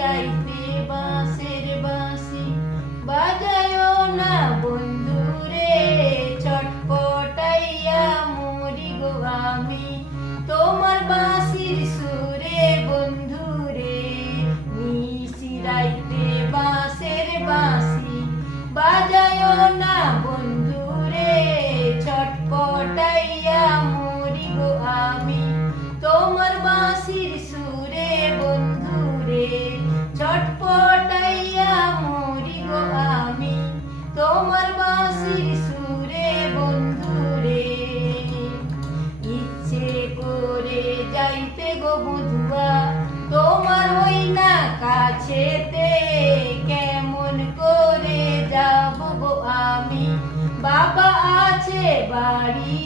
রাইতে বাঁশের বাঁশি বাজায় না বন্ধুরে, ছটপটাইয়া মরি গো আমি তোমার বাঁশির সুরে বন্ধুরে। নিশি রাইতে বাঁশের বাঁশি বাজায় না বন্ধুরে, ছটপটাইয়া মরি গো আমি তোমার বাঁশির সুরে বন্ধুরে, ছটপটাইয়া মরি গো আমি তোমার বাঁশির সুরে বন্ধুরে। ইচ্ছে করে যাইতে গো বধুয়া তোমার হই না কাছেতে, কেমন করে যাব গো আমি বাবা আছে বাড়ি